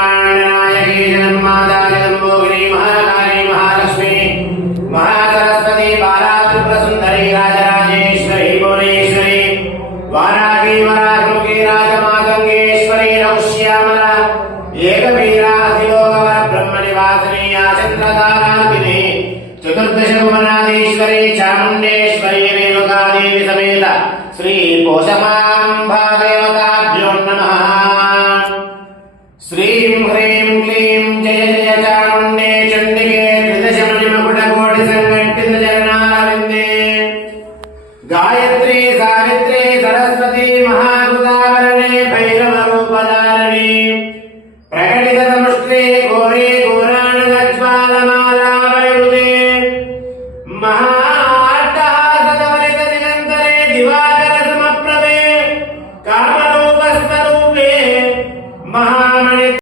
ब्रह्माण्डनायकी जगन्माता जगन्मोहिनी महाकाली महालक्ष्मी महासरस्वती बाला त्रिपुरसुंदरी राजराजेश्वरी भुवनेश्वरी वाराही वराहमुखी राजमातंगेश्वरी नौश्यामला एकवीरा अतिलोकवर ब्रह्मनिवासिनी चंद्रताराकिनी चतुर्दश भुवनाधीश्वरी चामुंडेश्वरी रेणुकादेवी समेत श्री पोषमांबा देवताभ्यो नमः। श्रीं ह्रीं क्लीं जय जय चामुण्डे चण्डिके त्रिदशमणिमकुटकोटिसङ्घट्टितचरणारविन्दे गायत्री सावित्री सरस्वती महाकृतावरणे भैरवरूपधारिणी प्रकटिततम